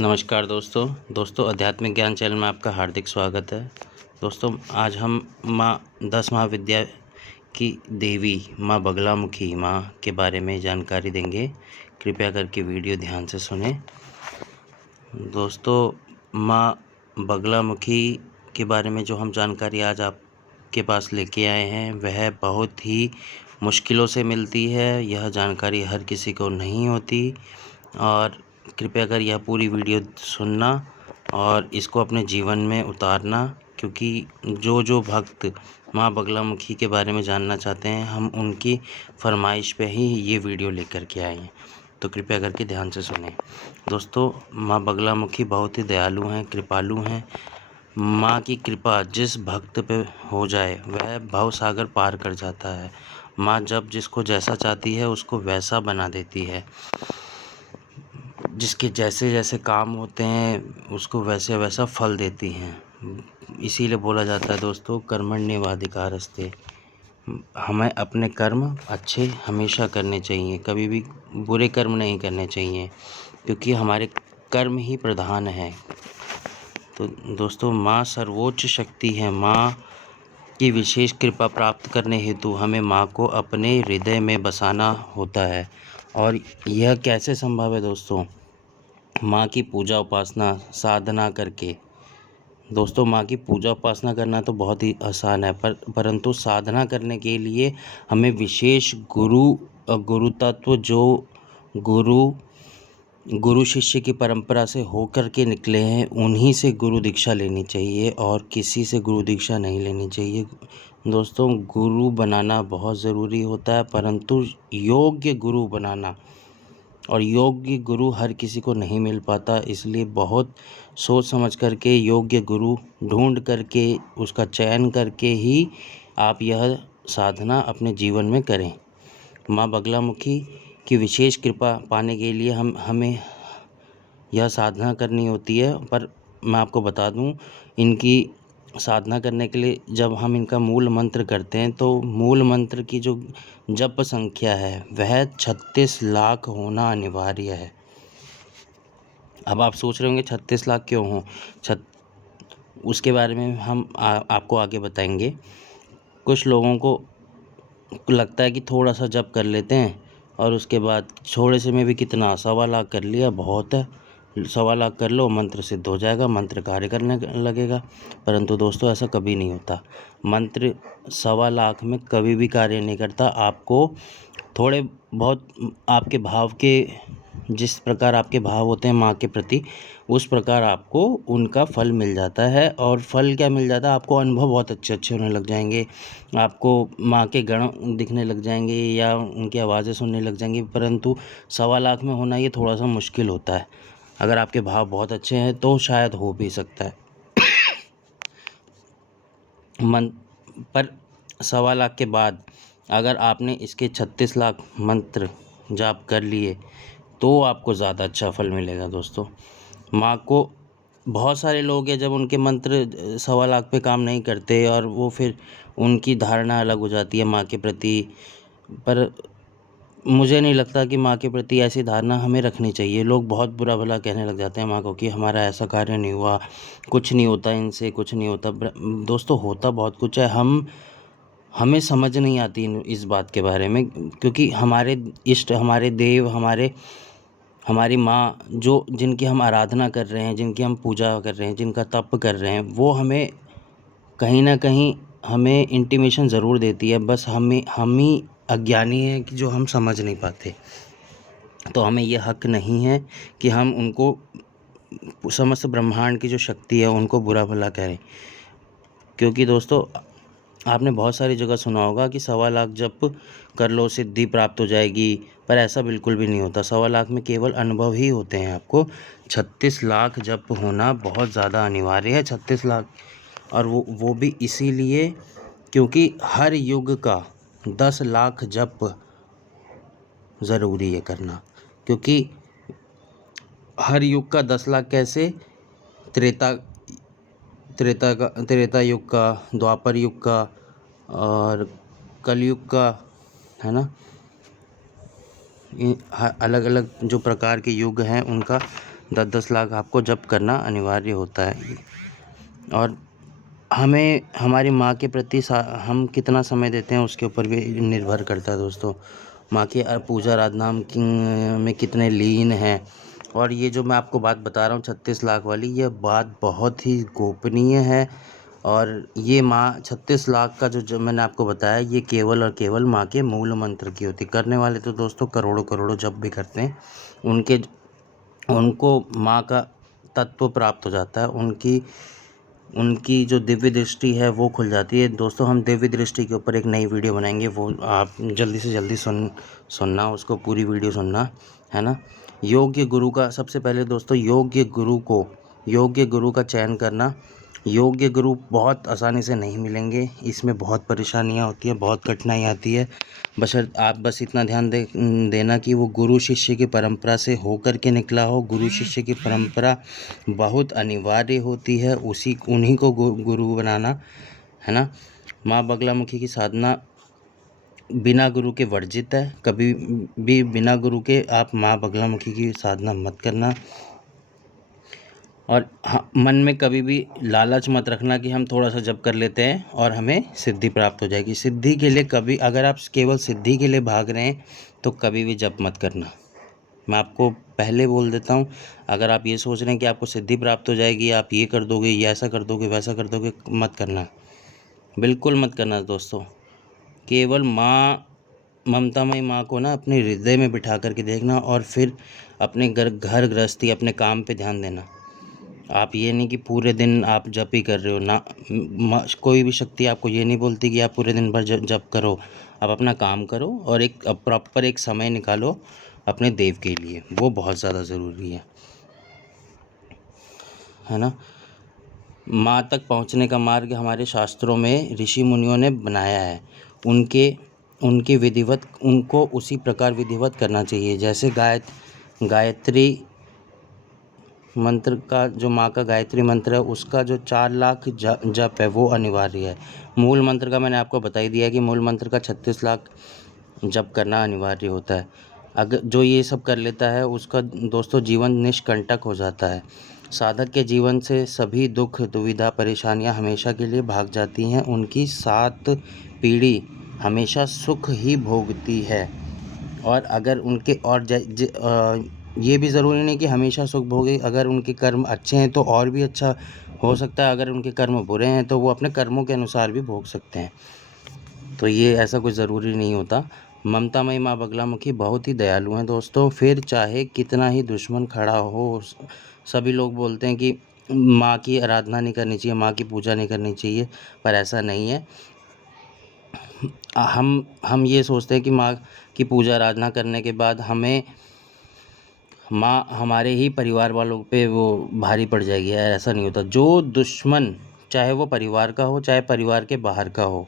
नमस्कार दोस्तों आध्यात्मिक ज्ञान चैनल में आपका हार्दिक स्वागत है। दोस्तों आज हम माँ 10 महाविद्या की देवी माँ बगलामुखी माँ के बारे में जानकारी देंगे। कृपया करके वीडियो ध्यान से सुनें। दोस्तों माँ बगलामुखी के बारे में जो हम जानकारी आज आपके पास लेके आए हैं वह बहुत ही मुश्किलों से मिलती है। यह जानकारी हर किसी को नहीं होती और कृपया कर यह पूरी वीडियो सुनना और इसको अपने जीवन में उतारना, क्योंकि जो भक्त माँ बगलामुखी के बारे में जानना चाहते हैं हम उनकी फरमाइश पे ही ये वीडियो लेकर के आए हैं। तो कृपया करके ध्यान से सुनें। दोस्तों माँ बगलामुखी बहुत ही दयालु हैं, कृपालु हैं। माँ की कृपा जिस भक्त पे हो जाए वह भव सागर पार कर जाता है। माँ जब जिसको जैसा चाहती है उसको वैसा बना देती है। जिसके जैसे जैसे काम होते हैं उसको वैसे वैसा फल देती हैं। इसीलिए बोला जाता है दोस्तों, कर्मण्येवाधिकारस्ते। हमें अपने कर्म अच्छे हमेशा करने चाहिए, कभी भी बुरे कर्म नहीं करने चाहिए, क्योंकि हमारे कर्म ही प्रधान है। तो दोस्तों माँ सर्वोच्च शक्ति है। माँ की विशेष कृपा प्राप्त करने हेतु हमें माँ को अपने हृदय में बसाना होता है। और यह कैसे संभव है दोस्तों? माँ की पूजा उपासना साधना करके। दोस्तों माँ की पूजा उपासना करना तो बहुत ही आसान है, परंतु साधना करने के लिए हमें विशेष गुरु तत्व जो गुरु शिष्य की परंपरा से होकर के निकले हैं उन्हीं से गुरु दीक्षा लेनी चाहिए और किसी से गुरु दीक्षा नहीं लेनी चाहिए। दोस्तों गुरु बनाना बहुत ज़रूरी होता है, परंतु योग्य गुरु बनाना और योग्य गुरु हर किसी को नहीं मिल पाता, इसलिए बहुत सोच समझ करके योग्य गुरु ढूंढ करके उसका चयन करके ही आप यह साधना अपने जीवन में करें। माँ बगलामुखी की विशेष कृपा पाने के लिए हमें यह साधना करनी होती है। पर मैं आपको बता दूं, इनकी साधना करने के लिए जब हम इनका मूल मंत्र करते हैं तो मूल मंत्र की जो जप संख्या है वह 36 लाख होना अनिवार्य है। अब आप सोच रहे होंगे 36 लाख क्यों हो? उसके बारे में हम आपको आगे बताएंगे। कुछ लोगों को लगता है कि थोड़ा सा जप कर लेते हैं और उसके बाद थोड़े से में भी कितना 1.25 लाख कर लिया बहुत है, 1.25 लाख कर लो मंत्र सिद्ध हो जाएगा, मंत्र कार्य करने लगेगा। परंतु दोस्तों ऐसा कभी नहीं होता। मंत्र 1.25 लाख में कभी भी कार्य नहीं करता। आपको थोड़े बहुत आपके भाव के जिस प्रकार आपके भाव होते हैं माँ के प्रति उस प्रकार आपको उनका फल मिल जाता है। और फल क्या मिल जाता है? आपको अनुभव बहुत अच्छे होने लग जाएंगे, आपको माँ के गण दिखने लग जाएंगे या उनकी आवाज़ें सुनने लग जाएंगी। परंतु 1.25 लाख में होना ये थोड़ा सा मुश्किल होता है। अगर आपके भाव बहुत अच्छे हैं तो शायद हो भी सकता है। पर 1.25 लाख के बाद अगर आपने इसके 36 लाख मंत्र जाप कर लिए तो आपको ज़्यादा अच्छा फल मिलेगा। दोस्तों माँ को बहुत सारे लोग हैं जब उनके मंत्र 1.25 लाख पे काम नहीं करते और वो फिर उनकी धारणा अलग हो जाती है माँ के प्रति। पर मुझे नहीं लगता कि माँ के प्रति ऐसी धारणा हमें रखनी चाहिए। लोग बहुत बुरा भला कहने लग जाते हैं माँ को कि हमारा ऐसा कार्य नहीं हुआ, कुछ नहीं होता इनसे, कुछ नहीं होता। दोस्तों होता बहुत कुछ है, हमें समझ नहीं आती इस बात के बारे में, क्योंकि हमारे इष्ट, हमारे देव, हमारी माँ जो जिनकी हम आराधना कर रहे हैं, जिनकी हम पूजा कर रहे हैं, जिनका तप कर रहे हैं, वो हमें कहीं ना कहीं हमें इंटीमेशन ज़रूर देती है। बस हम ही अज्ञानी हैं कि जो हम समझ नहीं पाते। तो हमें ये हक नहीं है कि हम उनको समस्त ब्रह्मांड की जो शक्ति है उनको बुरा भला करें। क्योंकि दोस्तों आपने बहुत सारी जगह सुना होगा कि 1.25 लाख जप कर लो सिद्धि प्राप्त हो जाएगी, पर ऐसा बिल्कुल भी नहीं होता। 1.25 लाख में केवल अनुभव ही होते हैं। आपको 36 लाख जप होना बहुत ज़्यादा अनिवार्य है। 36 लाख, और वो भी इसीलिए क्योंकि हर युग का 10 लाख जप ज़रूरी है करना। क्योंकि हर युग का 10 लाख कैसे? त्रेता युग का, द्वापर युग का और कलयुग का, है ना। अलग अलग जो प्रकार के युग हैं उनका 10-10 लाख आपको जप करना अनिवार्य होता है। और हमें हमारी माँ के प्रति हम कितना समय देते हैं उसके ऊपर भी निर्भर करता है दोस्तों। माँ की पूजा आराधना में कितने लीन हैं। और ये जो मैं आपको बात बता रहा हूँ 36 लाख वाली, ये बात बहुत ही गोपनीय है। और ये माँ 36 लाख का जो मैंने आपको बताया, ये केवल और केवल माँ के मूल मंत्र की होती। करने वाले तो दोस्तों करोड़ों करोड़ों जप भी करते हैं, उनको माँ का तत्व प्राप्त हो जाता है, उनकी जो दिव्य दृष्टि है वो खुल जाती है। दोस्तों हम दिव्य दृष्टि के ऊपर एक नई वीडियो बनाएंगे, वो आप जल्दी से जल्दी सुनना, उसको पूरी वीडियो सुनना, है ना। योग्य गुरु का सबसे पहले दोस्तों योग्य गुरु का चयन करना। योग्य गुरु बहुत आसानी से नहीं मिलेंगे, इसमें बहुत परेशानियां होती हैं, बहुत कठिनाई आती है। आप बस इतना ध्यान देना कि वो गुरु शिष्य की परंपरा से होकर के निकला हो। गुरु शिष्य की परंपरा बहुत अनिवार्य होती है, उन्हीं को गुरु बनाना, है ना। माँ बगलामुखी की साधना बिना गुरु के वर्जित है। कभी भी बिना गुरु के आप माँ बगलामुखी की साधना मत करना। और मन में कभी भी लालच मत रखना कि हम थोड़ा सा जप कर लेते हैं और हमें सिद्धि प्राप्त हो जाएगी। सिद्धि के लिए कभी, अगर आप केवल सिद्धि के लिए भाग रहे हैं तो कभी भी जप मत करना। मैं आपको पहले बोल देता हूँ, अगर आप ये सोच रहे हैं कि आपको सिद्धि प्राप्त हो जाएगी, आप ये कर दोगे, ये ऐसा कर दोगे, वैसा कर दोगे, मत करना, बिल्कुल मत करना दोस्तों। केवल माँ, ममतामयी माँ को ना अपने हृदय में बिठा करके देखना और फिर अपने घर गृहस्थी, अपने काम पे ध्यान देना। आप ये नहीं कि पूरे दिन आप जप ही कर रहे हो ना। कोई भी शक्ति आपको ये नहीं बोलती कि आप पूरे दिन भर जप करो। आप अपना काम करो और एक प्रॉपर एक समय निकालो अपने देव के लिए, वो बहुत ज़्यादा ज़रूरी है ना। माँ तक पहुँचने का मार्ग हमारे शास्त्रों में ऋषि मुनियों ने बनाया है। उनके विधिवत, उनको उसी प्रकार विधिवत करना चाहिए। जैसे गायत्री मंत्र का, जो माँ का गायत्री मंत्र है, उसका जो 4 लाख जप है वो अनिवार्य है। मूल मंत्र का मैंने आपको बता ही दिया कि मूल मंत्र का 36 लाख जप करना अनिवार्य होता है। अगर जो ये सब कर लेता है उसका दोस्तों जीवन निष्कंटक हो जाता है। साधक के जीवन से सभी दुख, दुविधा, परेशानियां हमेशा के लिए भाग जाती हैं। उनकी 7 पीढ़ी हमेशा सुख ही भोगती है। और अगर उनके ये भी ज़रूरी नहीं कि हमेशा सुख भोगे। अगर उनके कर्म अच्छे हैं तो और भी अच्छा हो सकता है, अगर उनके कर्म बुरे हैं तो वो अपने कर्मों के अनुसार भी भोग सकते हैं। तो ये ऐसा कुछ ज़रूरी नहीं होता। ममतामयी माँ बगलामुखी बहुत ही दयालु हैं दोस्तों। फिर चाहे कितना ही दुश्मन खड़ा हो, सभी लोग बोलते हैं कि माँ की आराधना नहीं करनी चाहिए, माँ की पूजा नहीं करनी चाहिए, पर ऐसा नहीं है। हम ये सोचते हैं कि माँ की पूजा आराधना करने के बाद हमें माँ हमारे ही परिवार वालों पे वो भारी पड़ जाएगी, ऐसा नहीं होता। जो दुश्मन, चाहे वो परिवार का हो चाहे परिवार के बाहर का हो,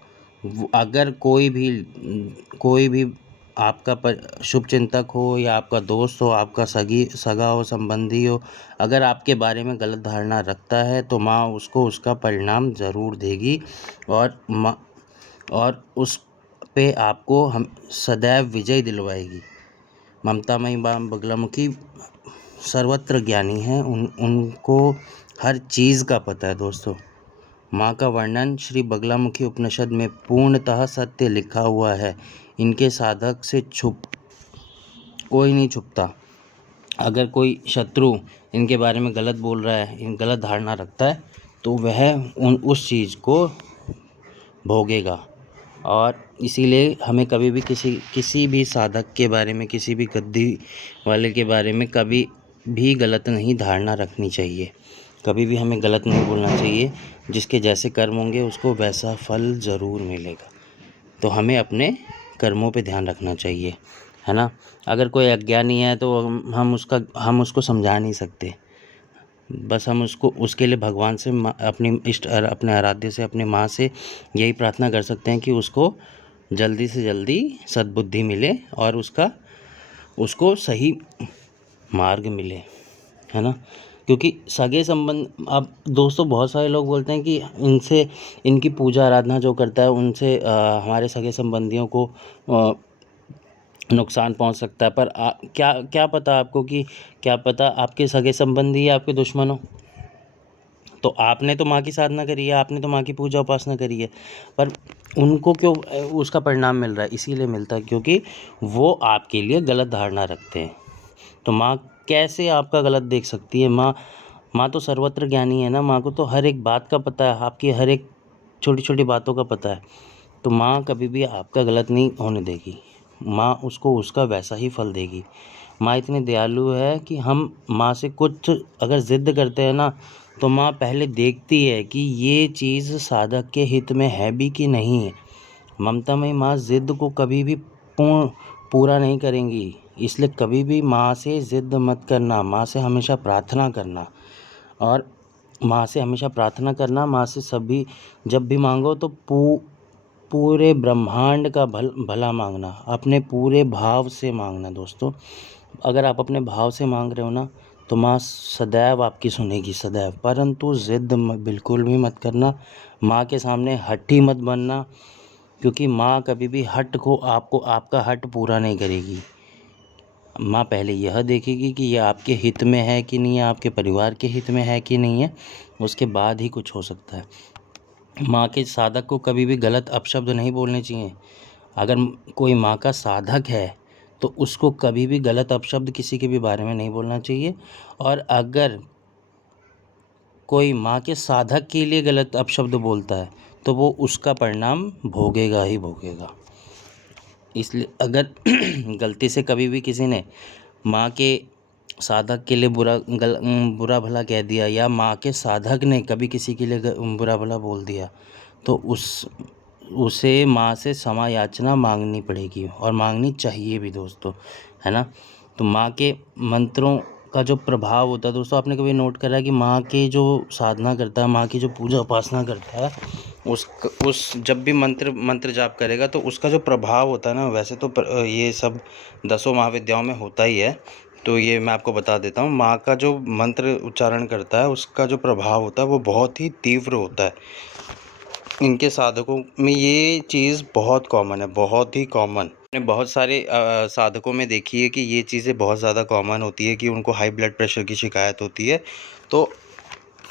अगर कोई भी आपका शुभ चिंतक हो या आपका दोस्त हो, आपका सगा हो, संबंधी हो, अगर आपके बारे में गलत धारणा रखता है तो माँ उसको उसका परिणाम ज़रूर देगी। और उस पे आपको हम सदैव विजय दिलवाएगी। ममतामयी माँ बगलामुखी सर्वत्र ज्ञानी हैं, उनको हर चीज़ का पता है दोस्तों। माँ का वर्णन श्री बगलामुखी उपनिषद में पूर्णतः सत्य लिखा हुआ है। इनके साधक से कोई नहीं छुपता। अगर कोई शत्रु इनके बारे में गलत बोल रहा है, गलत धारणा रखता है, तो वह उस चीज़ को भोगेगा। और इसीलिए हमें कभी भी किसी भी साधक के बारे में, किसी भी गद्दी वाले के बारे में कभी भी गलत नहीं धारणा रखनी चाहिए। कभी भी हमें गलत नहीं बोलना चाहिए। जिसके जैसे कर्म होंगे उसको वैसा फल ज़रूर मिलेगा। तो हमें अपने कर्मों पे ध्यान रखना चाहिए, है ना। अगर कोई अज्ञानी है तो हम उसको समझा नहीं सकते। बस हम उसके लिए भगवान से, अपने आराध्य से, अपने माँ से यही प्रार्थना कर सकते हैं कि उसको जल्दी से जल्दी सद्बुद्धि मिले और उसको सही मार्ग मिले, है ना। क्योंकि सगे संबंध, अब दोस्तों बहुत सारे लोग बोलते हैं कि इनकी पूजा आराधना जो करता है उनसे हमारे सगे संबंधियों को नुकसान पहुंच सकता है। पर क्या क्या पता आपको कि क्या पता आपके सगे संबंधी या आपके दुश्मन हो। तो आपने तो माँ की साधना करी है, आपने तो माँ की पूजा उपासना करी है, पर उनको क्यों उसका परिणाम मिल रहा है? इसीलिए मिलता है क्योंकि वो आपके लिए गलत धारणा रखते हैं। तो माँ कैसे आपका गलत देख सकती है? माँ तो सर्वत्र ज्ञानी है ना, माँ को तो हर एक बात का पता है, आपकी हर एक छोटी छोटी बातों का पता है। तो माँ कभी भी आपका गलत नहीं होने देगी, माँ उसको उसका वैसा ही फल देगी। माँ इतनी दयालु है कि हम माँ से कुछ अगर ज़िद करते हैं ना, तो माँ पहले देखती है कि ये चीज़ साधक के हित में है भी कि नहीं है। ममतामयी माँ ज़िद को कभी भी पूरा नहीं करेंगी, इसलिए कभी भी माँ से ज़िद मत करना, माँ से हमेशा प्रार्थना करना। और माँ से हमेशा प्रार्थना करना, माँ से सभी जब भी मांगो तो पूरे ब्रह्मांड का भला मांगना, अपने पूरे भाव से मांगना। दोस्तों, अगर आप अपने भाव से मांग रहे हो ना, तो माँ सदैव आपकी सुनेगी, सदैव। परंतु ज़िद बिल्कुल भी मत करना, माँ के सामने हठी मत बनना, क्योंकि माँ कभी भी हठ को आपको आपका हठ पूरा नहीं करेगी। माँ पहले यह देखेगी कि यह आपके हित में है कि नहीं है, आपके परिवार के हित में है कि नहीं है, उसके बाद ही कुछ हो सकता है। माँ के साधक को कभी भी गलत अपशब्द नहीं बोलने चाहिए। अगर कोई माँ का साधक है तो उसको कभी भी गलत अपशब्द किसी के भी बारे में नहीं बोलना चाहिए। और अगर कोई माँ के साधक के लिए गलत अपशब्द बोलता है तो वो उसका परिणाम भोगेगा ही भोगेगा। इसलिए अगर गलती से कभी भी किसी ने माँ के साधक के लिए बुरा भला कह दिया, या माँ के साधक ने कभी किसी के लिए बुरा भला बोल दिया, तो उसे माँ से क्षमा याचना मांगनी पड़ेगी, और मांगनी चाहिए भी दोस्तों, है ना। तो माँ के मंत्रों का जो प्रभाव होता है दोस्तों, आपने कभी नोट करा है कि माँ की जो साधना करता है, माँ की जो पूजा उपासना करता है, उस जब भी मंत्र जाप करेगा तो उसका जो प्रभाव होता है ना, वैसे तो ये सब 10 महाविद्याओं में होता ही है, तो ये मैं आपको बता देता हूँ। माँ का जो मंत्र उच्चारण करता है उसका जो प्रभाव होता है वो बहुत ही तीव्र होता है। इनके साधकों में ये चीज़ बहुत कॉमन है, बहुत ही कॉमन। मैंने बहुत सारे साधकों में देखी है कि ये चीज़ें बहुत ज़्यादा कॉमन होती है कि उनको हाई ब्लड प्रेशर की शिकायत होती है। तो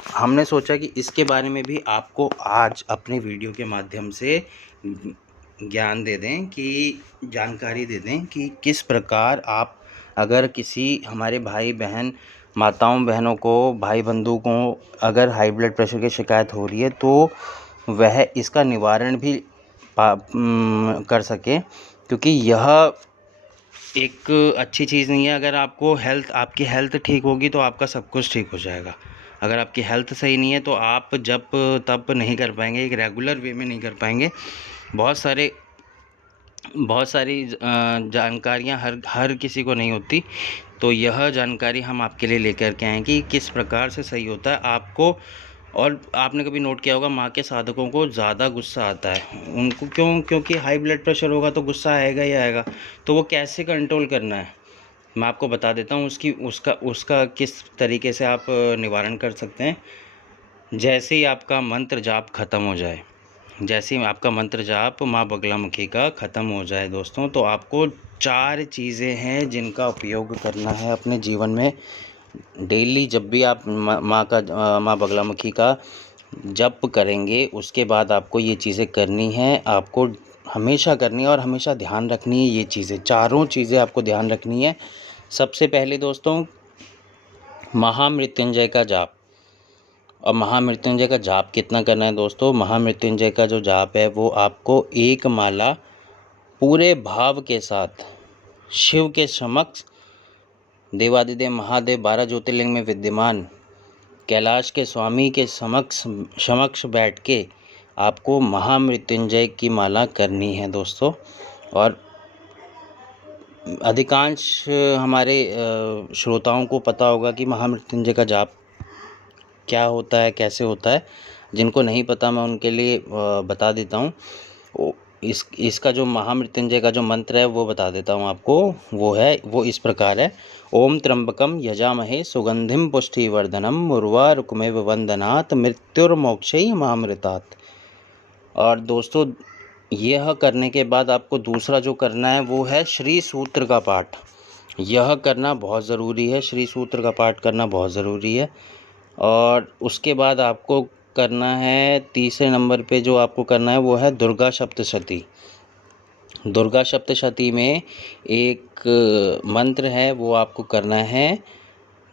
हमने सोचा कि इसके बारे में भी आपको आज अपने वीडियो के माध्यम से ज्ञान दे दें, कि जानकारी दे दें कि किस प्रकार आप अगर किसी हमारे भाई बहन माताओं बहनों को, भाई बंधु को अगर हाई ब्लड प्रेशर की शिकायत हो रही है तो वह इसका निवारण भी कर सके, क्योंकि यह एक अच्छी चीज़ नहीं है। अगर आपकी हेल्थ ठीक होगी तो आपका सब कुछ ठीक हो जाएगा। अगर आपकी हेल्थ सही नहीं है तो आप जप तप नहीं कर पाएंगे, एक रेगुलर वे में नहीं कर पाएंगे। बहुत सारी जानकारियाँ हर किसी को नहीं होती, तो यह जानकारी हम आपके लिए लेकर के आए कि किस प्रकार से सही होता है आपको। और आपने कभी नोट किया होगा, माँ के साधकों को ज़्यादा गुस्सा आता है। उनको क्योंकि हाई ब्लड प्रेशर होगा तो गुस्सा आएगा ही आएगा। तो वो कैसे कंट्रोल करना है, मैं आपको बता देता हूँ उसका किस तरीके से आप निवारण कर सकते हैं। जैसे ही आपका मंत्र जाप ख़त्म हो जाए, जैसे ही आपका मंत्र जाप माँ बगलामुखी का ख़त्म हो जाए दोस्तों, तो आपको 4 चीज़ें हैं जिनका उपयोग करना है अपने जीवन में डेली। जब भी आप माँ बगलामुखी का जप करेंगे उसके बाद आपको ये चीज़ें करनी है, आपको हमेशा करनी है और हमेशा ध्यान रखनी है। ये चीज़ें, चारों चीज़ें आपको ध्यान रखनी है। सबसे पहले दोस्तों, महामृत्युंजय का जाप। और महामृत्युंजय का जाप कितना करना है दोस्तों? महामृत्युंजय का जो जाप है वो आपको एक माला पूरे भाव के साथ शिव के समक्ष, देवादिदेव महादेव 12 ज्योतिर्लिंग में विद्यमान कैलाश के स्वामी के समक्ष बैठ के आपको महामृत्युंजय की माला करनी है दोस्तों। और अधिकांश हमारे श्रोताओं को पता होगा कि महामृत्युंजय का जाप क्या होता है, कैसे होता है। जिनको नहीं पता मैं उनके लिए बता देता हूँ। इसका जो महामृत्युंजय का जो मंत्र है वो बता देता हूँ आपको। वो इस प्रकार है: ओम त्र्यंबकम यजामहे सुगंधिम पुष्टिवर्धनम उर्वारुकमेव वंदनात् मृत्युर्मोक्षै मामृतात्। और दोस्तों यह करने के बाद आपको दूसरा जो करना है वो है श्री सूत्र का पाठ। यह करना बहुत ज़रूरी है, श्री सूत्र का पाठ करना बहुत ज़रूरी है। और उसके बाद आपको करना है, तीसरे नंबर पे जो आपको करना है वो है दुर्गा सप्तशती। दुर्गा सप्तशती में एक मंत्र है, वो आपको करना है,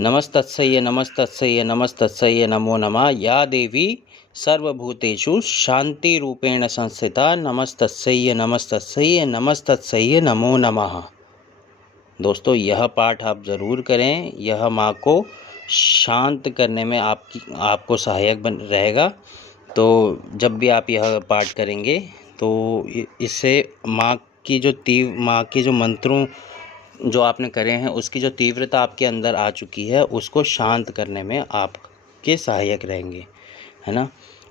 नमस्तस्यै नमस्तस्यै नमस्तस्यै नमो नमः या देवी सर्वभूतेषु शांति रूपेण संस्थिता नमस्तस्यै नमस्तस्यै नमस्तस्यै नमो नमः। दोस्तों यह पाठ आप ज़रूर करें, यह माँ को शांत करने में आपको सहायक बन रहेगा। तो जब भी आप यह पाठ करेंगे तो इससे माँ की जो मंत्रों जो आपने करे हैं उसकी जो तीव्रता आपके अंदर आ चुकी है उसको शांत करने में आपके सहायक रहेंगे, है ना।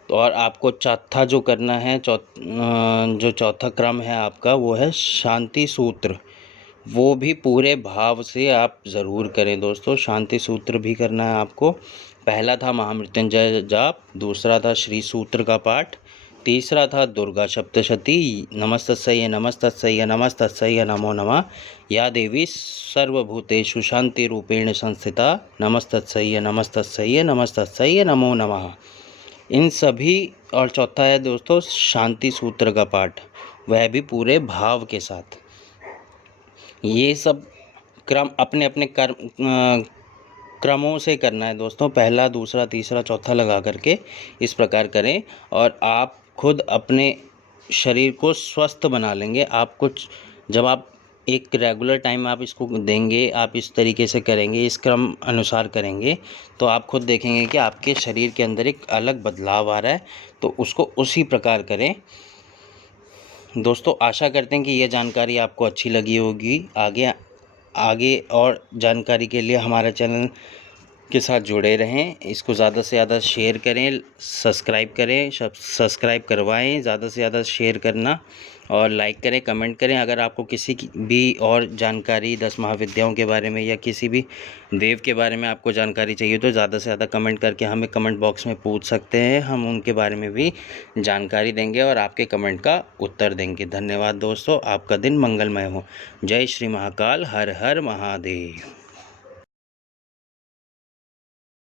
तो और आपको चौथा जो करना है, जो चौथा क्रम है आपका वो है शांति सूत्र। वो भी पूरे भाव से आप ज़रूर करें दोस्तों। शांति सूत्र भी करना है आपको। पहला था महामृत्युंजय जाप, दूसरा था श्री सूत्र का पाठ, तीसरा था दुर्गा सप्तशती, नमस्तस्यै नमस्तस्यै नमस्तस्यै नमो नमः या देवी सर्वभूतेषु शांति रूपेण संस्थिता नमस्तस्यै नमस्तस्यै नमस्तस्यै नमो नमः। इन सभी, और चौथा है दोस्तों शांति सूत्र का पाठ, वह भी पूरे भाव के साथ। ये सब क्रम अपने अपने क्रमों से करना है दोस्तों। पहला, दूसरा, तीसरा, चौथा लगा करके इस प्रकार करें और आप खुद अपने शरीर को स्वस्थ बना लेंगे। आप कुछ जब आप एक रेगुलर टाइम आप इसको देंगे, आप इस तरीके से करेंगे, इस क्रम अनुसार करेंगे, तो आप खुद देखेंगे कि आपके शरीर के अंदर एक अलग बदलाव आ रहा है। तो उसको उसी प्रकार करें दोस्तों। आशा करते हैं कि यह जानकारी आपको अच्छी लगी होगी। आगे और जानकारी के लिए हमारे चैनल के साथ जुड़े रहें। इसको ज़्यादा से ज़्यादा शेयर करें, सब्सक्राइब करें, सब्सक्राइब करवाएं, ज़्यादा से ज़्यादा शेयर करना और लाइक करें, कमेंट करें। अगर आपको किसी की भी और जानकारी 10 महाविद्याओं के बारे में या किसी भी देव के बारे में आपको जानकारी चाहिए तो ज़्यादा से ज़्यादा कमेंट करके हमें कमेंट बॉक्स में पूछ सकते हैं। हम उनके बारे में भी जानकारी देंगे और आपके कमेंट का उत्तर देंगे। धन्यवाद दोस्तों, आपका दिन मंगलमय हो। जय श्री महाकाल, हर हर महादेव।